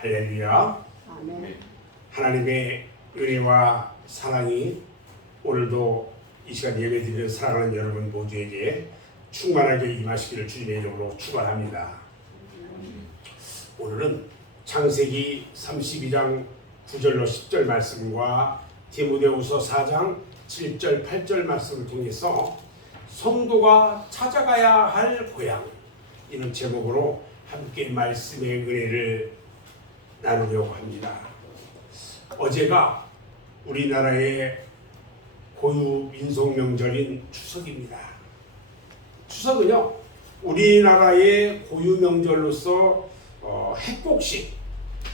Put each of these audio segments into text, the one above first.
할렐루야. 아멘. 하나님의 은혜와 사랑이 오늘도 이 시간 예배드리는 사랑하는 여러분 모두에게 충만하게 임하시기를 주님의 이름으로 축원합니다. 오늘은 창세기 32장 9절로 10절 말씀과 디모데후서 4장 7절 8절 말씀을 통해서 성도가 찾아가야 할 고향, 이런 제목으로 함께 말씀의 은혜를 나누려고 합니다. 어제가 우리나라의 고유 민속 명절인 추석입니다. 추석은요, 우리나라의 고유 명절로서 핵곡식,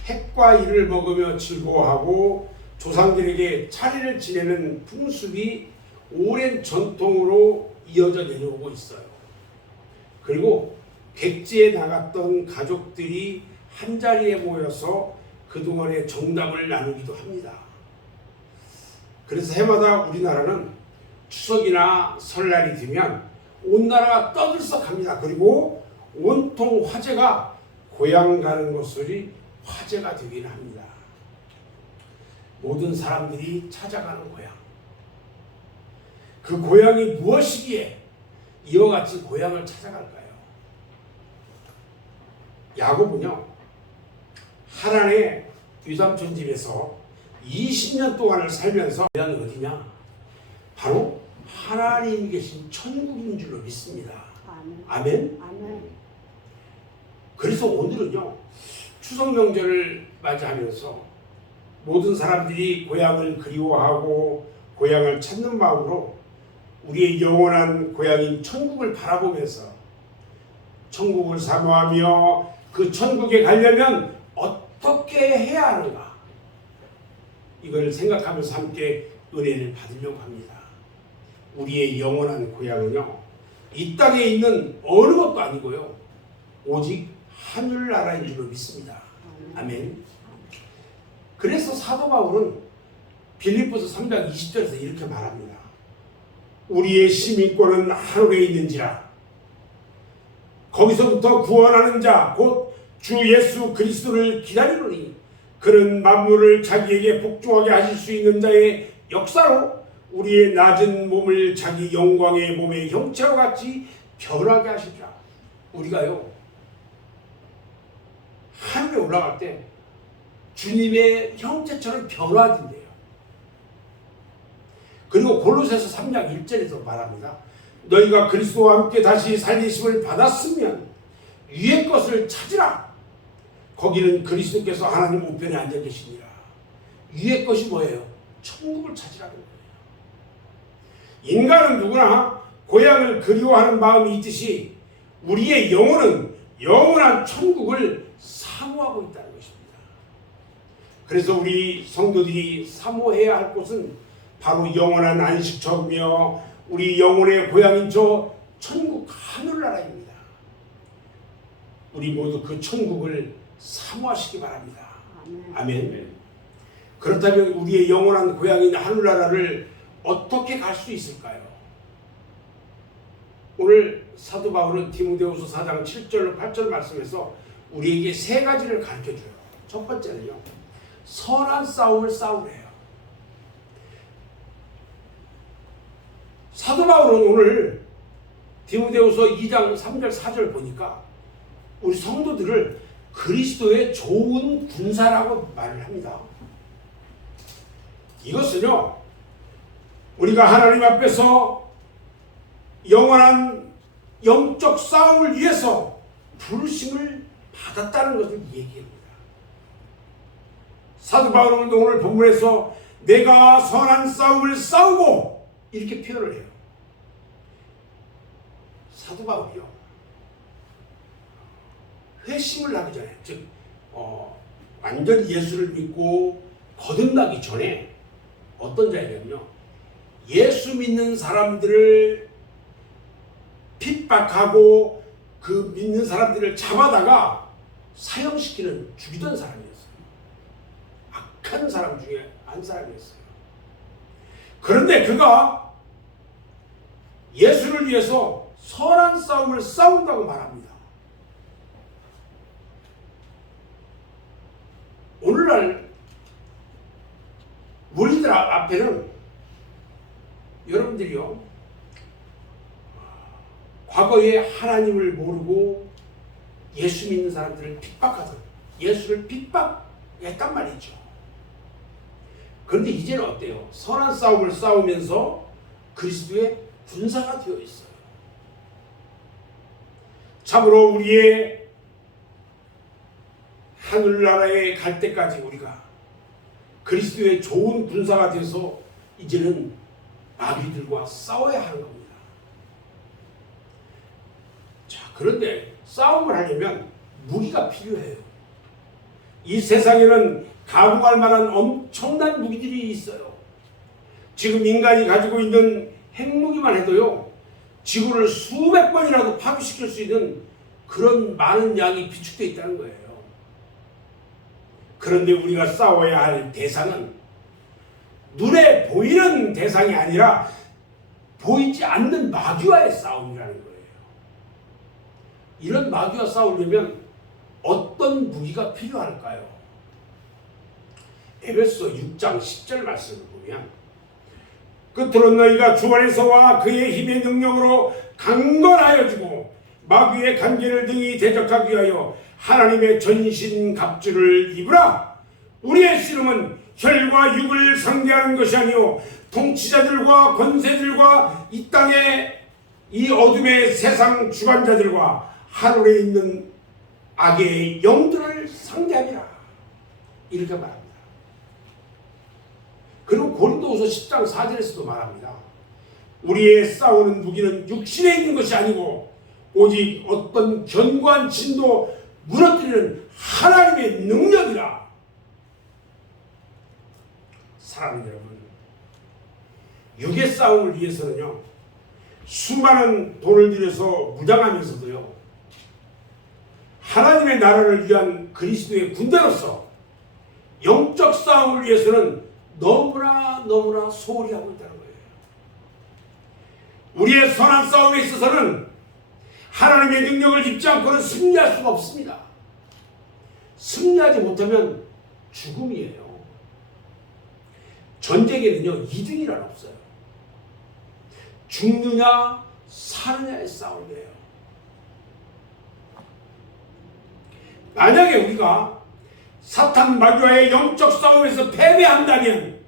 핵과 이를 먹으며 즐거워하고 조상들에게 차례를 지내는 풍습이 오랜 전통으로 이어져 내려오고 있어요. 그리고 객지에 나갔던 가족들이 한자리에 모여서 그동안의 정담을 나누기도 합니다. 그래서 해마다 우리나라는 추석이나 설날이 되면 온 나라가 떠들썩합니다. 그리고 온통 화제가 고향 가는 것이 화제가 되긴 합니다. 모든 사람들이 찾아가는 고향. 그 고향이 무엇이기에 이와 같이 고향을 찾아갈까요? 야곱은요, 하란의 유삼촌 집에서 20년 동안을 살면서 고향이 어디냐? 바로 하나님 계신 천국인 줄로 믿습니다. 아멘? 아멘. 그래서 오늘은요, 추석 명절을 맞이하면서 모든 사람들이 고향을 그리워하고 고향을 찾는 마음으로 우리의 영원한 고향인 천국을 바라보면서 천국을 사모하며 그 천국에 가려면 어떻게 해야 하는가, 이걸 생각하면서 함께 은혜를 받으려고 합니다. 우리의 영원한 고향은요, 이 땅에 있는 어느 것도 아니고요, 오직 하늘나라인 줄로 믿습니다. 아멘. 그래서 사도 바울은 빌립보서 3장 20절에서 이렇게 말합니다. 우리의 시민권은 하늘에 있는지라. 거기서부터 구원하는 자 곧 주 예수 그리스도를 기다리노니 그는 만물을 자기에게 복종하게 하실 수 있는 자의 역사로 우리의 낮은 몸을 자기 영광의 몸의 형체와 같이 변하게 하시리라. 우리가요, 하늘에 올라갈 때 주님의 형체처럼 변화된대요. 그리고 골로새서 3장 1절에서 말합니다. 너희가 그리스도와 함께 다시 살리심을 받았으면 위의 것을 찾으라. 거기는 그리스도께서 하나님 우편에 앉아 계시니라. 위의 것이 뭐예요? 천국을 찾으라는 거예요. 인간은 누구나 고향을 그리워하는 마음이 있듯이 우리의 영혼은 영원한 천국을 사모하고 있다는 것입니다. 그래서 우리 성도들이 사모해야 할 곳은 바로 영원한 안식처며 우리 영혼의 고향인 저 천국 하늘나라입니다. 우리 모두 그 천국을 사모하시기 바랍니다. 아멘. 그렇다면 우리의 영원한 고향인 하늘나라를 어떻게 갈 수 있을까요? 오늘 사도 바울은 디모데후서 4장 7절로 8절 말씀에서 우리에게 세 가지를 가르쳐줘요. 첫 번째는요, 선한 싸움을 싸우래요. 사도 바울은 오늘 디모데후서 2장 3절 4절 보니까 우리 성도들을 그리스도의 좋은 군사라고 말을 합니다. 이것은요, 우리가 하나님 앞에서 영원한 영적 싸움을 위해서 부르심을 받았다는 것을 얘기합니다. 사도 바울은 오늘 본문에서 내가 선한 싸움을 싸우고 이렇게 표현을 해요. 사도 바울이요, 회심을 하기 전에, 즉 완전 예수를 믿고 거듭나기 전에 어떤 자이냐면요, 예수 믿는 사람들을 핍박하고 그 믿는 사람들을 잡아다가 사형시키는, 죽이던 사람이었어요. 악한 사람 중에 한 사람이었어요. 그런데 그가 예수를 위해서 선한 싸움을 싸운다고 말합니다. 오늘날 우리들 앞에는 여러분들이요, 과거에 하나님을 모르고 예수 믿는 사람들을 핍박하던, 예수를 핍박했단 말이죠. 그런데 이제는 어때요? 선한 싸움을 싸우면서 그리스도의 군사가 되어 있어요. 참으로 우리의 하늘나라에 갈 때까지 우리가 그리스도의 좋은 군사가 돼서 이제는 마귀들과 싸워야 하는 겁니다. 자, 그런데 싸움을 하려면 무기가 필요해요. 이 세상에는 가공할 만한 엄청난 무기들이 있어요. 지금 인간이 가지고 있는 핵무기만 해도요, 지구를 수백 번이라도 파괴시킬 수 있는 그런 많은 양이 비축되어 있다는 거예요. 그런데 우리가 싸워야 할 대상은 눈에 보이는 대상이 아니라 보이지 않는 마귀와의 싸움이라는 거예요. 이런 마귀와 싸우려면 어떤 무기가 필요할까요? 에베소 6장 10절 말씀을 보면, 끝으로 너희가 주 안에서와 그의 힘의 능력으로 강건하여지고 마귀의 간계를 등이 대적하기 위하여 하나님의 전신 갑주를 입으라. 우리의 씨름은 혈과 육을 상대하는 것이 아니요 통치자들과 권세들과 이 땅의 이 어둠의 세상 주관자들과 하늘에 있는 악의 영들을 상대하니라. 이렇게 말합니다. 그리고 고린도후서 10장 4절에서도 말합니다. 우리의 싸우는 무기는 육신에 있는 것이 아니고 오직 어떤 견고한 진도 무너뜨리는 하나님의 능력이라. 사랑하는 여러분, 육의 싸움을 위해서는요, 수많은 돈을 들여서 무장하면서도요, 하나님의 나라를 위한 그리스도의 군대로서 영적 싸움을 위해서는 너무나 소홀히 하고 있다는 거예요. 우리의 선한 싸움에 있어서는 하나님의 능력을 입지 않고는 승리할 수가 없습니다. 승리하지 못하면 죽음이에요. 전쟁에는요, 2등이란 없어요. 죽느냐 사느냐의 싸움이에요. 만약에 우리가 사탄 마귀와의 영적 싸움에서 패배한다면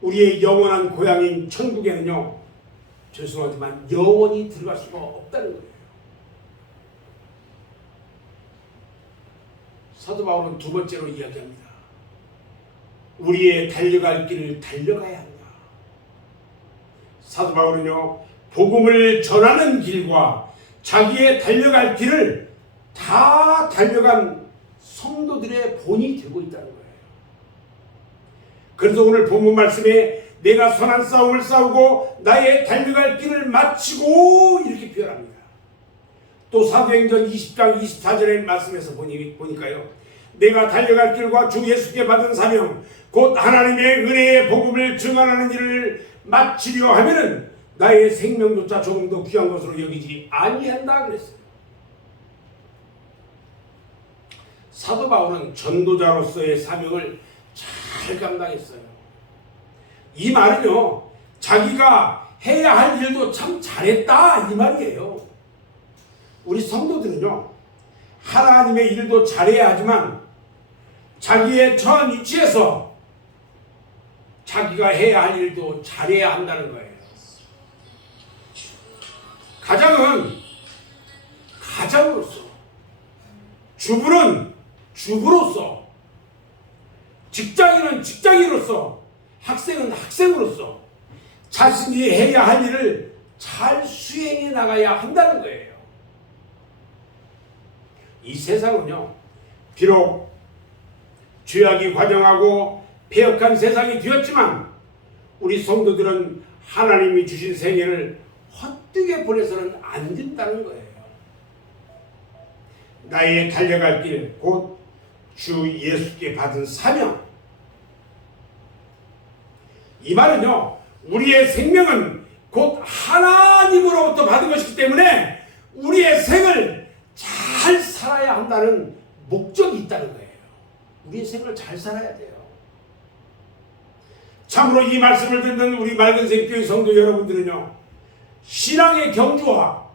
우리의 영원한 고향인 천국에는요, 죄송하지만 영원히 들어갈 수가 없다는 거예요. 사도 바울은 두 번째로 이야기합니다. 우리의 달려갈 길을 달려가야 한다. 사도 바울은요, 복음을 전하는 길과 자기의 달려갈 길을 다 달려간 성도들의 본이 되고 있다는 거예요. 그래서 오늘 본문 말씀에 내가 선한 싸움을 싸우고 나의 달려갈 길을 마치고 이렇게 표현합니다. 또 사도행전 20장 24절의 말씀에서 보니까요, 내가 달려갈 길과 주 예수께 받은 사명 곧 하나님의 은혜의 복음을 증언하는 일을 마치려 하면은 나의 생명조차 조금도 귀한 것으로 여기지 아니한다 그랬어요. 사도 바울은 전도자로서의 사명을 잘 감당했어요. 이 말은요, 자기가 해야 할 일도 참 잘했다 이 말이에요. 우리 성도들은요, 하나님의 일도 잘해야 하지만 자기의 처한 위치에서 자기가 해야 할 일도 잘해야 한다는 거예요. 가장으로서, 주부는 주부로서, 직장인은 직장인으로서, 학생은 학생으로서 자신이 해야 할 일을 잘 수행해 나가야 한다는 거예요. 이 세상은요, 비록 죄악이 관영하고 폐역한 세상이 되었지만 우리 성도들은 하나님이 주신 생애를 헛되게 보내서는 안 된다는 거예요. 나의 달려갈 길, 곧 주 예수께 받은 사명. 이 말은요, 우리의 생명은 곧 하나님으로부터 받은 것이기 때문에 우리의 생을 잘 살아야 한다는 목적이 있다는 거예요. 우리의 생을 잘 살아야 돼요. 참으로 이 말씀을 듣는 우리 맑은생 교회 성도 여러분들은요, 신앙의 경주와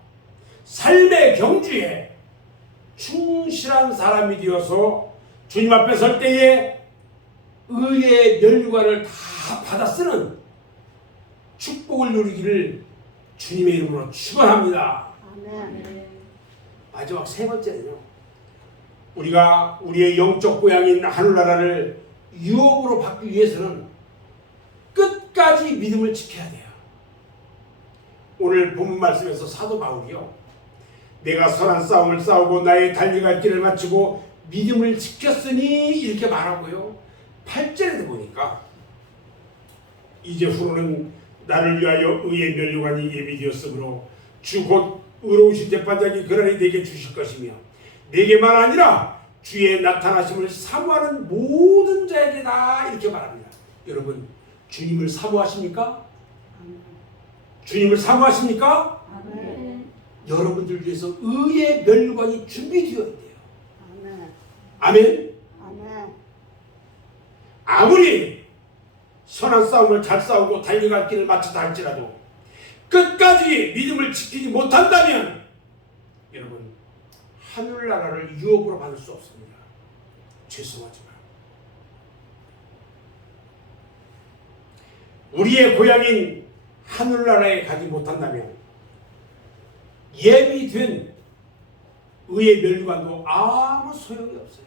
삶의 경주에 충실한 사람이 되어서 주님 앞에 설 때에 의의 면류관을 다 받아 쓰는 축복을 누리기를 주님의 이름으로 축원합니다. 아멘. 마지막 세 번째는요, 우리가 우리의 영적 고향인 하늘나라를 유업으로 받기 위해서는 끝까지 믿음을 지켜야 돼요. 오늘 본문 말씀에서 사도 바울이요, 내가 선한 싸움을 싸우고 나의 달려갈 길을 마치고 믿음을 지켰으니 이렇게 말하고요, 8절에도 보니까 이제 후로는 나를 위하여 의의 면류관이 예비되었으므로 주 곧 의로우신 재판장이 그날이 내게 주실 것이며 내게만 아니라 주의 나타나심을 사모하는 모든 자에게다, 이렇게 말합니다. 여러분, 주님을 사모하십니까? 아멘. 주님을 사모하십니까? 아멘. 여러분들 위해서 의의 면류관이 준비되어야 돼요. 아멘. 아멘. 아멘. 아무리 선한 싸움을 잘 싸우고 달려갈 길을 마쳤다 할지라도 끝까지 믿음을 지키지 못한다면 여러분, 하늘나라를 유업으로 받을 수 없습니다. 죄송하지만 우리의 고향인 하늘나라에 가지 못한다면 예비된 의의 면류관도 아무 소용이 없어요.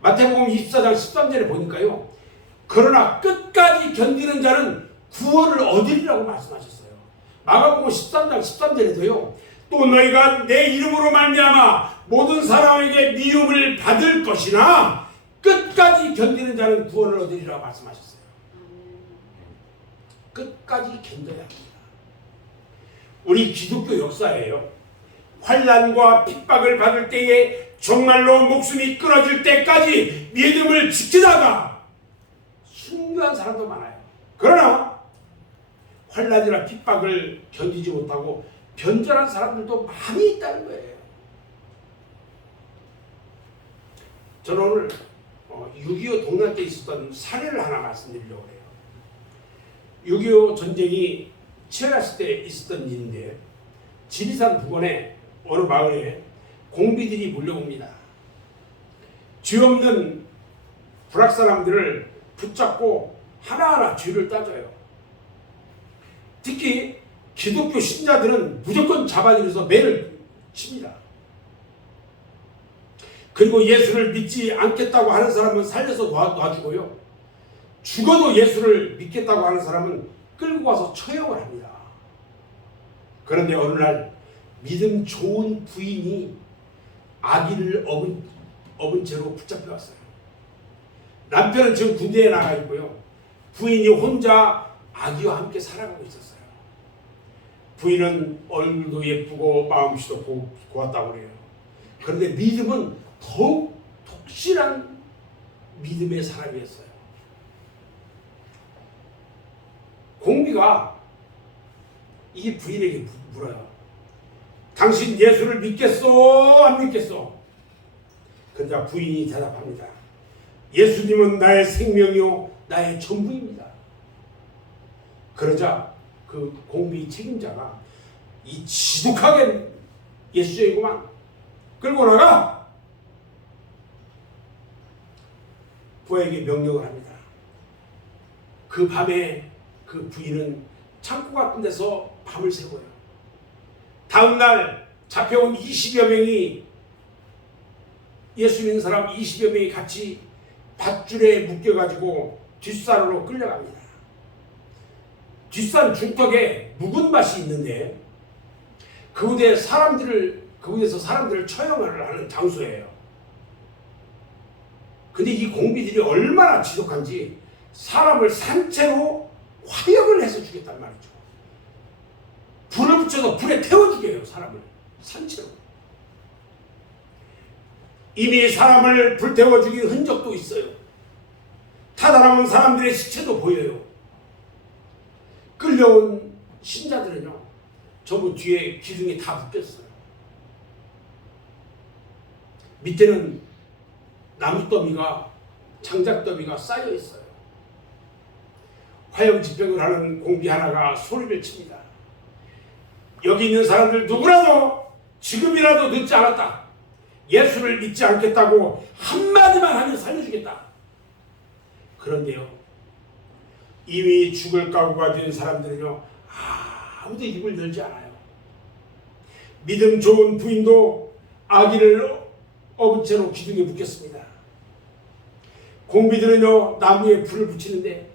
마태복음 24장 13절에 보니까요, 그러나 끝까지 견디는 자는 구원을 얻으리라고 말씀하셨어요. 마가복음 13장 13절에도요, 또 너희가 내 이름으로 말미암아 모든 사람에게 미움을 받을 것이나 끝까지 견디는 자는 구원을 얻으리라고 말씀하셨어요. 끝까지 견뎌야 합니다. 우리 기독교 역사예요, 환난과 핍박을 받을 때에 정말로 목숨이 끊어질 때까지 믿음을 지키다가 순교한 사람도 많아요. 그러나 환난이나 핍박을 견디지 못하고 변절한 사람들도 많이 있다는 거예요. 저는 오늘 6.25 동란 때 있었던 사례를 하나 말씀드리려고 해요. 6.25 전쟁이 치열했을 때 있었던 일인데, 지리산 부근의 어느 마을에 공비들이 몰려옵니다. 죄 없는 불악 사람들을 붙잡고 하나하나 죄를 따져요. 특히 기독교 신자들은 무조건 잡아들여서 매를 칩니다. 그리고 예수를 믿지 않겠다고 하는 사람은 살려서 놔주고요, 죽어도 예수를 믿겠다고 하는 사람은 끌고 가서 처형을 합니다. 그런데 어느 날 믿음 좋은 부인이 아기를 업은 채로 붙잡혀 왔어요. 남편은 지금 군대에 나가 있고요, 부인이 혼자 아기와 함께 살아가고 있었어요. 부인은 얼굴도 예쁘고 마음씨도 고왔다고 그래요. 그런데 믿음은 더욱 독실한 믿음의 사람이었어요. 공비가 이 부인에게 물어요. 당신 예수를 믿겠소? 안 믿겠소? 그러자 부인이 대답합니다. 예수님은 나의 생명이요 나의 전부입니다. 그러자 그 공비 책임자가 이 지독하게 예수쟁이구만, 끌고 나가! 부하에게 명령을 합니다. 그 밤에 그 부인은 창고 같은 데서 밤을 새고요. 다음날 잡혀온 20여 명이, 예수 믿는 사람 20여 명이 같이 밧줄에 묶여가지고 뒷산으로 끌려갑니다. 뒷산 중턱에 묵은 밭이 있는데 그곳에서 사람들을 처형을 하는 장소예요. 근데 이 공비들이 얼마나 지독한지 사람을 산채로 화형을 해서 죽였단 말이죠. 불을 붙여서 불에 태워 죽여요, 사람을 산채로. 이미 사람을 불태워 죽인 흔적도 있어요. 타달아온 사람들의 시체도 보여요. 끌려온 신자들은요, 전부 뒤에 기둥이 다 묶였어요. 밑에는 나무더미가 장작더미가 쌓여 있어요. 화염 집행을 하는 공비 하나가 소리를 칩니다. 여기 있는 사람들 누구라도 지금이라도 늦지 않았다. 예수를 믿지 않겠다고 한마디만 하면 살려주겠다. 그런데요, 이미 죽을 각오가 된 사람들은요, 아무도 입을 열지 않아요. 믿음 좋은 부인도 아기를 업은 채로 기둥에 묶였습니다. 공비들은요, 나무에 불을 붙이는데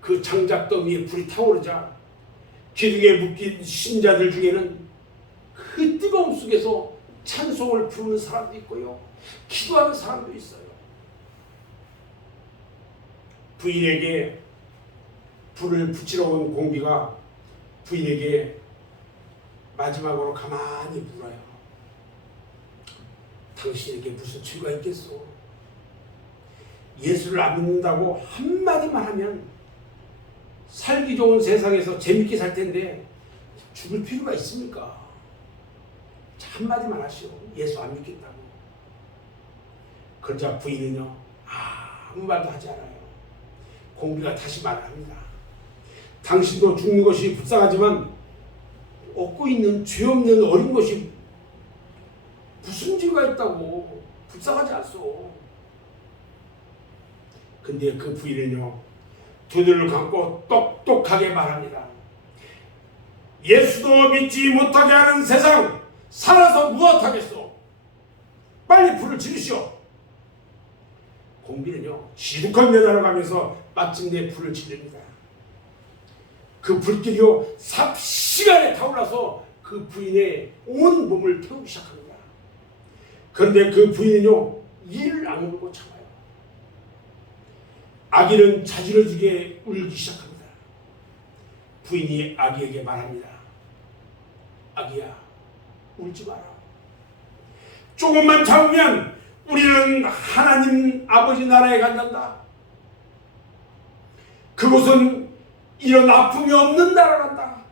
그 장작더미에 불이 타오르자 기둥에 묶인 신자들 중에는 그 뜨거움 속에서 찬송을 부르는 사람도 있고요, 기도하는 사람도 있어요. 부인에게 불을 붙이러 온 공비가 부인에게 마지막으로 가만히 물어요. 당신에게 무슨 죄가 있겠소? 예수를 안 믿는다고 한마디만 하면 살기 좋은 세상에서 재밌게 살 텐데 죽을 필요가 있습니까? 한마디만 하시오. 예수 안 믿겠다고. 그러자 부인은요, 아무 말도 하지 않아요. 공비가 다시 말을 합니다. 당신도 죽는 것이 불쌍하지만 얻고 있는 죄 없는 어린 것이 무슨 죄가 있다고 불쌍하지 않소. 근데 그 부인은요, 두 눈을 감고 똑똑하게 말합니다. 예수도 믿지 못하게 하는 세상 살아서 무엇하겠소? 빨리 불을 지르시오. 공비는요, 지독한 여자로 가면서 마침내 불을 지릅니다. 그 불길이요, 삽시간에 타올라서 그 부인의 온 몸을 태우기 시작합니다. 그런데 그 부인은요, 이를 악물고 참아요. 아기는 자지러지게 울기 시작합니다. 부인이 아기에게 말합니다. 아기야, 울지 마라. 조금만 참으면 우리는 하나님 아버지 나라에 간단다. 그곳은 이런 아픔이 없는 나라란다.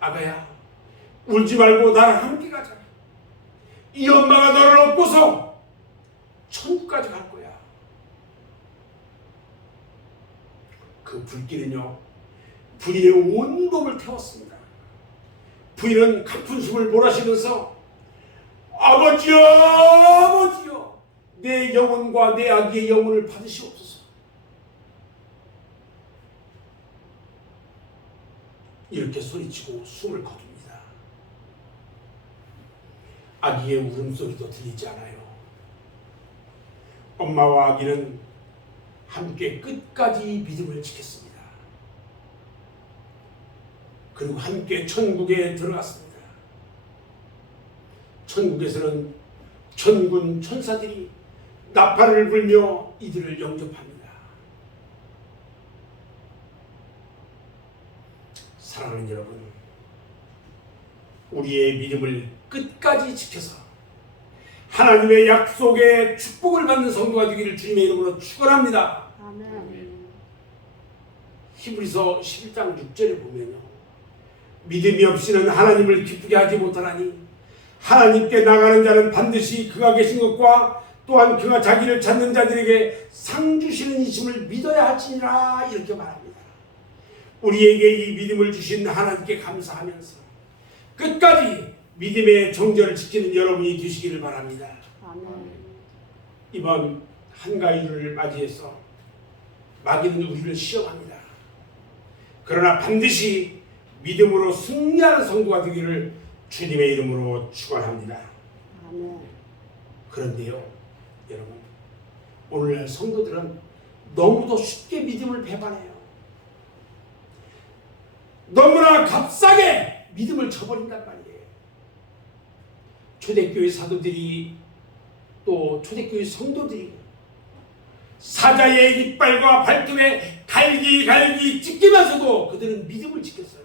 아가야, 울지 말고 나랑 함께 가자. 이 엄마가 너를 업고서 천국까지 갈 거야. 그 불길은요, 부인의 온 몸을 태웠습니다. 부인은 깊은 숨을 몰아쉬면서 아버지여, 아버지여, 내 영혼과 내 아기의 영혼을 받으시옵소서. 이렇게 소리치고 숨을 거둡니다. 아기의 울음소리도 들리지 않아요. 엄마와 아기는 함께 끝까지 믿음을 지켰습니다. 그리고 함께 천국에 들어갔습니다. 천국에서는 천군 천사들이 나팔을 불며 이들을 영접합니다. 사랑하는 여러분, 우리의 믿음을 끝까지 지켜서 하나님의 약속의 축복을 받는 성도가 되기를 주님의 이름으로 축원합니다. 아멘. 히브리서 11장 6절에 보면요, 믿음이 없이는 하나님을 기쁘게 하지 못하나니 하나님께 나가는 자는 반드시 그가 계신 것과 또한 그가 자기를 찾는 자들에게 상 주시는 이심을 믿어야 할지니라, 이렇게 말합니다. 우리에게 이 믿음을 주신 하나님께 감사하면서 끝까지 믿음의 정절을 지키는 여러분이 되시기를 바랍니다. 아멘. 이번 한가위를 맞이해서 마귀는 우리를 시험합니다. 그러나 반드시 믿음으로 승리하는 성도가 되기를 주님의 이름으로 축원합니다. 아멘. 그런데요, 여러분, 오늘날 성도들은 너무도 쉽게 믿음을 배반해요. 너무나 값싸게 믿음을 저버린단 말이에요. 초대교회 사도들이, 또 초대교회 성도들이 사자의 이빨과 발등에 갈기갈기 찢기면서도 그들은 믿음을 지켰어요.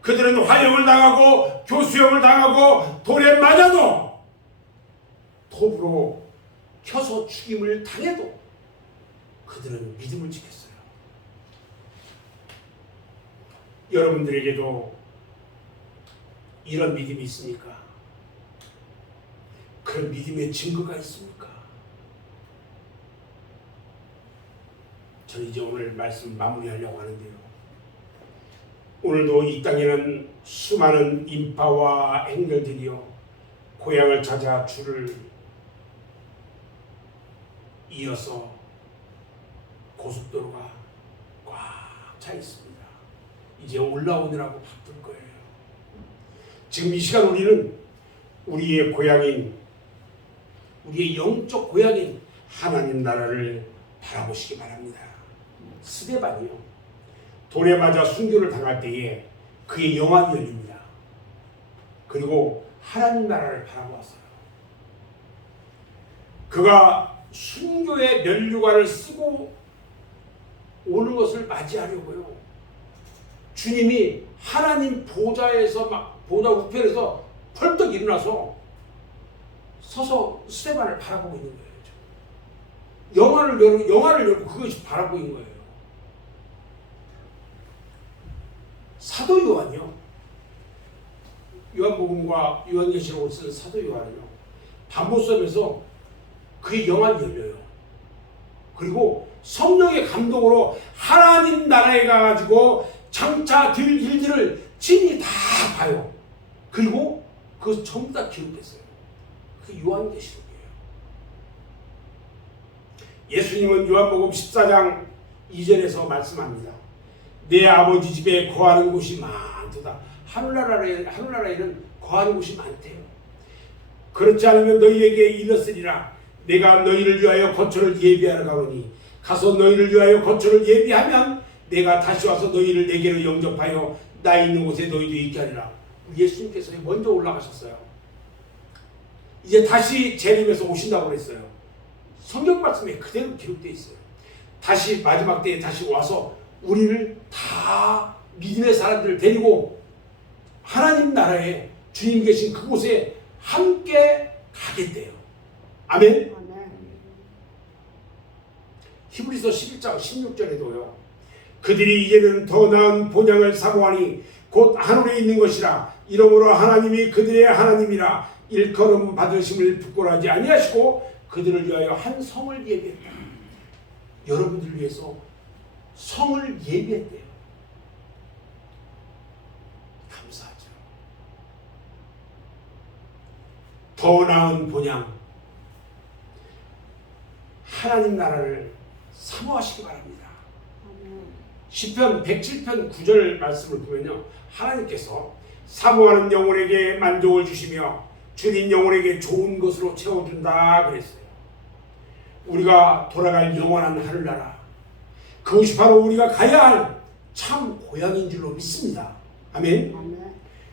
그들은 화형을 당하고 교수형을 당하고 돌에 맞아도 톱으로 켜서 죽임을 당해도 그들은 믿음을 지켰어요. 여러분들에게도 이런 믿음이 있습니까? 그 믿음의 증거가 있습니까? 저는 이제 오늘 말씀 마무리하려고 하는데요. 오늘도 이 땅에는 수많은 인파와 행렬들이요 고향을 찾아 줄을 이어서 고속도로가 꽉 차 있습니다. 이제 올라오느라고 바쁠 거예요. 지금 이 시간 우리는 우리의 고향인, 우리의 영적 고향인 하나님 나라를 바라보시기 바랍니다. 스데반이요, 돌에 맞아 순교를 당할 때에 그의 영안이 열립니다. 그리고 하나님 나라를 바라보았어요. 그가 순교의 면류관을 쓰고 오는 것을 맞이하려고요, 주님이 하나님 보좌에서 보좌 우편에서 펄떡 일어나서 서서 스데반을 바라보고 있는 거예요. 영화를 열고 그것이 바라보고 있는 거예요. 사도 요한이요, 요한복음과 요한계시록을 쓴 사도 요한은요, 반보섬에서 그의 영안이 열려요. 그리고 성령의 감동으로 하나님 나라에 가가지고 장차 될 일들을 진히 다 봐요. 그리고 그것 전부 다 기록됐어요. 그 요한계시록이에요. 예수님은 요한복음 14장 2절에서 말씀합니다. 내 아버지 집에 거하는 곳이 많도다. 하늘나라에는 거하는 곳이 많대요. 그렇지 않으면 너희에게 이르렀으리라. 내가 너희를 위하여 거처를 예비하러 가오니 가서 너희를 위하여 거처를 예비하면 내가 다시 와서 너희를 내게로 영접하여 나 있는 곳에 너희도 있게 하리라. 예수님께서 먼저 올라가셨어요. 이제 다시 재림해서 오신다고 그랬어요. 성경 말씀에 그대로 기록되어 있어요. 다시 마지막 때에 다시 와서 우리를 다 믿음의 사람들을 데리고 하나님 나라에 주님 계신 그곳에 함께 가겠대요. 아멘. 히브리서 11장 16절에도요. 그들이 이제는 더 나은 본향을 사모하니 곧 하늘에 있는 것이라. 이러므로 하나님이 그들의 하나님이라 일컬음 받으심을 부끄러워하지 아니하시고 그들을 위하여 한 성을 예비했다. 여러분들을 위해서 성을 예비했대요. 감사하죠. 더 나은 본향, 하나님 나라를 사모하시기 바랍니다. 시편 107편 9절 말씀을 보면요, 하나님께서 사모하는 영혼에게 만족을 주시며 주님 영혼에게 좋은 것으로 채워준다 그랬어요. 우리가 돌아갈 영원한 하늘나라, 그것이 바로 우리가 가야 할 참 고향인 줄로 믿습니다. 아멘.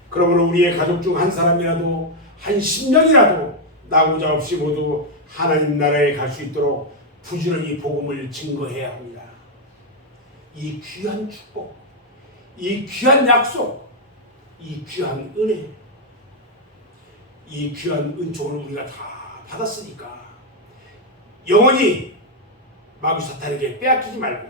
그러므로 우리의 가족 중 한 사람이라도, 한 10명이라도 나고자 없이 모두 하나님 나라에 갈 수 있도록 부지런히 복음을 증거해야 합니다. 이 귀한 축복, 이 귀한 약속, 이 귀한 은혜, 이 귀한 은총을 우리가 다 받았으니까 영원히 마귀 사탄에게 빼앗기지 말고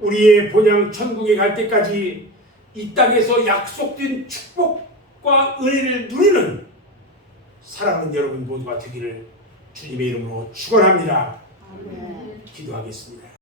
우리의 본향 천국에 갈 때까지 이 땅에서 약속된 축복과 은혜를 누리는 사랑하는 여러분 모두가 되기를 주님의 이름으로 축원합니다. 아멘. 기도하겠습니다.